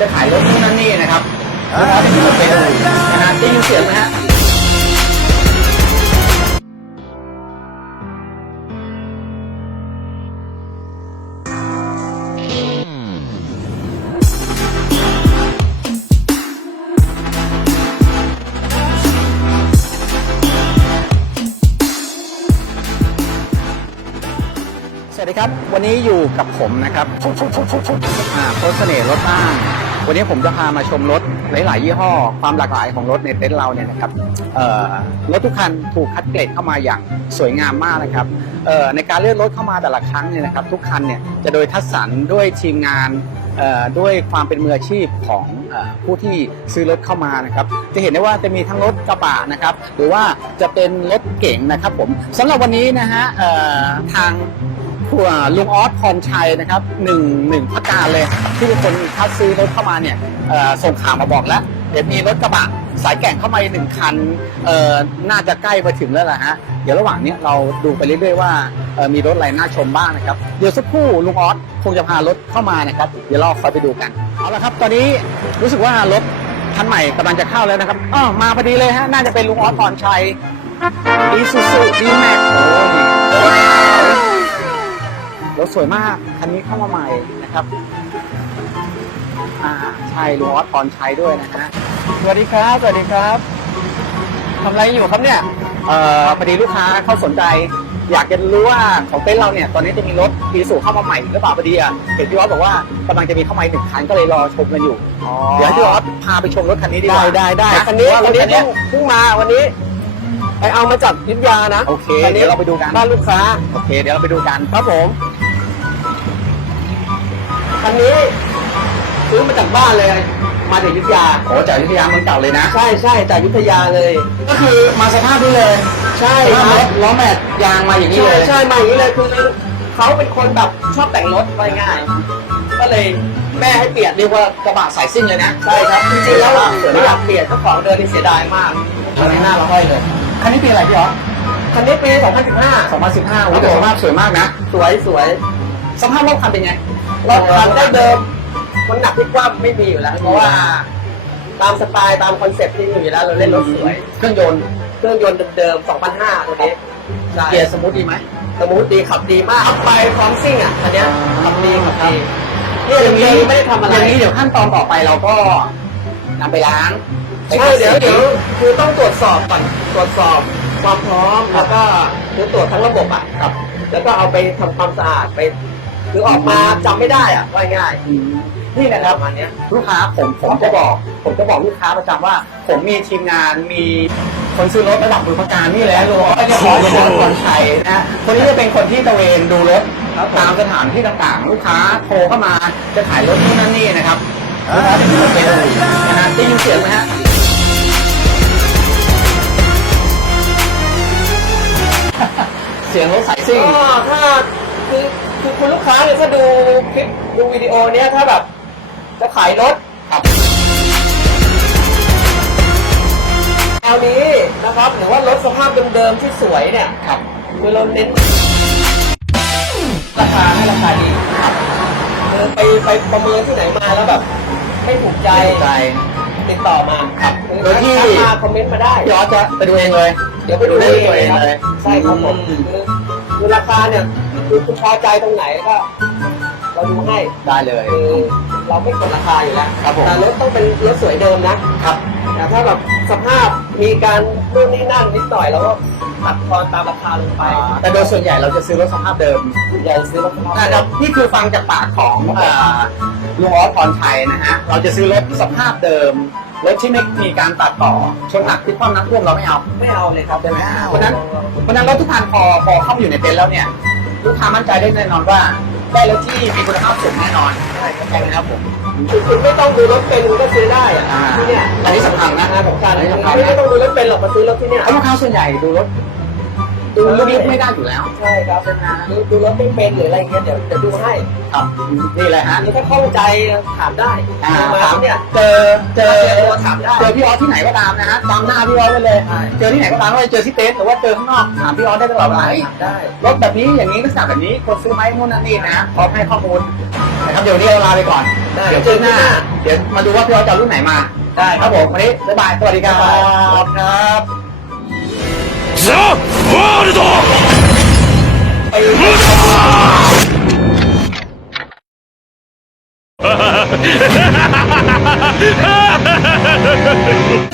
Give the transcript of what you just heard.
จะขายรถนู่นนั่นนี่นะครับลูกค้าจะขึ้นรถไปดูนะฮะได้ยินเสียงไหมฮะ วัสดีครับ วันนี้อยู่กับผมนะครับอ่าโค้ชเสน่ห์รถบ้านวันนี้ผมจะพามาชมรถหลาย ๆ ยี่ห้อ ความหลากหลายของรถในเต็นท์เราเนี่ยนะครับรถทุกคันถูกคัดเกรดเข้ามาอย่างสวยงามมากนะครับในการเลือกรถเข้ามาแต่ละครั้งเนี่ยนะครับทุกคันเนี่ยจะโดยทัดสรรด้วยทีมงานด้วยความเป็นมืออาชีพของผู้ที่ซื้อรถเข้ามานะครับจะเห็นได้ว่าจะมีทั้งรถกระบะนะครับหรือว่าจะเป็นรถเก๋งนะครับผมสำหรับวันนี้นะฮะทาง ผู้อ่าลุงออสพรชัยนะครับหนึ่งหนึ่งพักการเลย ที่เป็นคนคัดซื้อรถเข้ามาเนี่ยส่งข่าวมาบอกแล้ว เดี๋ยวมีรถกระบะสายแก่งเข้ามาหนึ่งคันเอ่อน่าจะใกล้มาถึงแล้วล่ะฮะเดี๋ยวระหว่างเนี้ยเราดูไปเรื่อยๆว่ามีรถอะไรน่าชมบ้างนะครับเดี๋ยวสักครู่ลุงออสคงจะพารถเข้ามานะครับเดี๋ยวเราคอยไปดูกันเอาละครับ ตอนนี้รู้สึกว่ารถคันใหม่กำลังจะเข้าแล้วนะครับอ้อมาพอดีเลยฮะน่าจะเป็นลุงออสพรชัยอีซูซูดีแม็กโอ้ดี รถสวยมาก คันนี้เข้ามาใหม่นะครับ อ่าใช่ลุงออสพรชัยด้วยนะฮะ สวัสดีครับ สวัสดีครับทำอะไรอยู่ครับเนี่ย เอ่อพอดีลูกค้าเขาสนใจ อยากจะรู้ว่าของเต้นท์เราเนี่ย ตอนนี้จะมีรถอีซูเข้ามาใหม่หรือเปล่าพอดีอะเห็นพี่ออสบอกว่ากำลังจะมีเข้ามาอีกหนึ่งคันก็เลยรอชมกันอยู่ เดี๋ยวให้พี่ออสพาไปชมรถคันนี้ดีกว่าได้ได้ะคันนี้ว่ารคัถนนี้คันเนี้ยเพิ่งมาวันนี้ ไปเอามาจากยุทธยานะโอเคคันนี้เดี๋ยวเราไปดูกัน บ้านลูกค้า โอเค เดี๋ยวเราไปดูกัน ครับผม คันนี้ซื้อมาจากบ้านเลย มาจากยุทธยาโอ้จากอยุธยาเมืองเก่าเลยนะ ใช่ใช่จากยุทธยาเลย ก็คือมาสภาพนี้เลย ใช่สคภาพรัรบถล้อแม็กยางมาอย่างนี้ใช่เลยใช่มาอย่างนี้เลยคือเขาเป็นคนแบบชอบแต่งรถไปง่ายๆก็เลยแม่ให้เปลี่ยนเรียกว่ากระบะสายซิ่งเลยนะใช่ครับจริงๆแล้วอะสวยไม่อมายากกเปลี่ยนเจ้าของเดินนี่เสียดายมากข้างในหน้าเราห้อยเลย คันนี้ปีอะไรพี่อ๋อคันนี้ปี2015 2015โอ้แต่สภาพสวยมากนะ สวยสวยสภาพรถคันเป็นไง รถคันได้เดิมมันหนักที่กว้างไม่มีอยู่แล้ว เพราะว่าตามสไตล์ตามคอนเซ็ปต์ที่มีอยู่แล้วเราเล่นรถสวย เครื่องยนต์เครื่องยนต์เดิมๆ2005ตัวนี้ใช่เกียร์สมูทดีไหมสมูทดีขับดีมากขับไปพร้อมซิ่งอะคันเนี้ยขับดีขับดีเนี่ยอย่างนี้นี้ไม่ได้ทำอะไรอย่างนี้เดี๋ยวขั้นตอนต่อไปเราก็นำไปล้างใช่เดี๋ยวเดี๋ยวคือต้องตรวจสอบก่อนตรวจสอบความพร้อมแล้วก็คือตรวจทั้งระบบอะครับ แล้วก็เอาไปทำความสะอาดไป คือออกมาจำไม่ได้อะว่าง่ายอืมนี่นะครับประมาณเนี้ย ลูกค้าผมผมจะบอก ผมจะบอกลูกค้าประจำว่า ผมมีทีมงานมีคนซื้อรถระดับบุพการนี่แหละลุงก็จะขอเป็นคนชัยนะคนนี้จะเป็นคนที่ตระเวนดูรถตามสถานที่ต่างๆ ลูกค้าโทรเข้ามาจะขายรถที่นั่นนี่นะครับลูกค้าจะขึ้นรถไปดูนะฮะได้ยินเสียงไหมฮะเสียงรถสายซิ่ง ก็ถ้า คือคือคุณลูกค้าเนี่ยถ้าดูคลิปดูวิดีโอเนี้ยถ้าแบบ จะขายรถครับแนวนี้นะครับหรือว่ารถสภาพเดิมๆที่สวยเนี่ยครับคือเราเน้นราคาให้ราคาดีคือไปไปประเมินที่ไหนมาแล้วแบบไม่ถูกใจใจ ติดต่อมาครับหรือโดยที่ทักมาคอมเมนต์มาได้ พี่ออสจะไปดูเองเลย เดี๋ยวไปดูได้ได้ด้วยตัวเองครับเลย ใช่ครับผมอืม คือ คือราคาเนี่ยคือคุณพอใจตรงไหนก็ เราดูให้ได้เลย คือเราไม่กดราคาอยู่แล้วครับผม แต่รถต้องเป็นรถสวยเดิมนะครับ แต่ถ้าแบบสภาพมีการนู่นนี่นั่นนิดหน่อยเราก็ตัดทอนตามราคาลงไปแต่โดยส่วนใหญ่เราจะซื้อรถสภาพเดิมใหญ่ซื้อรถสภาพนะครับนี่คือฟังจากปากของอ่าลุงออสพรชัยนะฮะ เราจะซื้อรถสภาพเดิม รถที่ไม่มีการตัดต่อชนหนักที่ความน้ำท่วมเราไม่เอาไม่เอาเลยครับใช่ไหมเพราะฉะนั้นเพราะฉะนั้นรถทุกคันพอพอเข้ามาอยู่ในเต็นท์แล้วเนี่ยลูกค้ามั่นใจได้แน่นอนว่าได้รถที่มีคุณภาพสูงแน่นอนใช่ครับผมคือคุณไม่ต้องดูรถเป็นคุณก็ซื้อได้อะอ่าที่เนี่ยอันนี้สำคัญนะสำคัญอันนี้สำคัญไม่นะต้องดูรถเป็นหรอกมาซื้อรถที่เนี่ยเพราะลูกค้าส่วนใหญ่ดูรถ ดูรีบไม่ได้อยู่แล้วใช่ครับดูดูรถไม่เป็นหรืออะไรเงี้ยเดี๋ยวเดี๋ยวดูให้ครับนี่เลยฮะอันนี้ถ้าเข้าใจถามได้อ่ามาถามเนี่ยเจอเจอเจอตัวถามได้เจอพี่ออสที่ไหนก็ตามนะฮะจำหน้าพี่ออสไว้เลยใช่เจอที่ไหนก็ตามไม่ว่าจะเจอที่เต็นท์หรือว่าเจอข้างนอกถามพี่ออสได้ตลอดเวลาเฮ้ยถามได้รถแบบนี้อย่างนี้ลักษณะแบบนี้ควรซื้อไหมนู่นนั่นนี่นะพร้อมให้ข้อมูลนะครับเดี๋ยวนี้เราลาไปก่อนได้เดี๋ยวเจอหน้า เดี๋ยวมาดูว่าพี่ออสจะเอารุ่นไหนมาได้ครับผมวันนี้บ๊ายบายสวัสดีครับครับ ザ・ワールド！ハハハハ